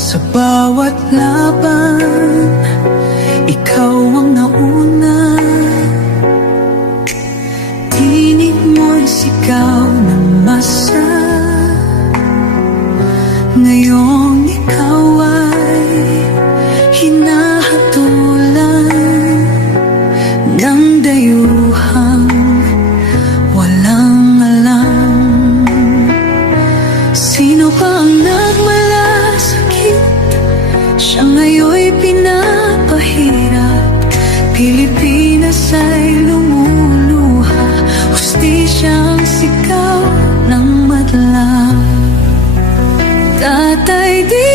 Sa bawat laban, ikaw ang nauna. Tinig mo'y sigaw ng masa. Ngayong ikaw ay hinahatulan ng dayuhang walang alam. Sino ba ang nagmalasakit? Siya ngayon'y pinapahirap. Pilipinas ay lumuluha, hustisyang sigaw ng madla. Tatay, di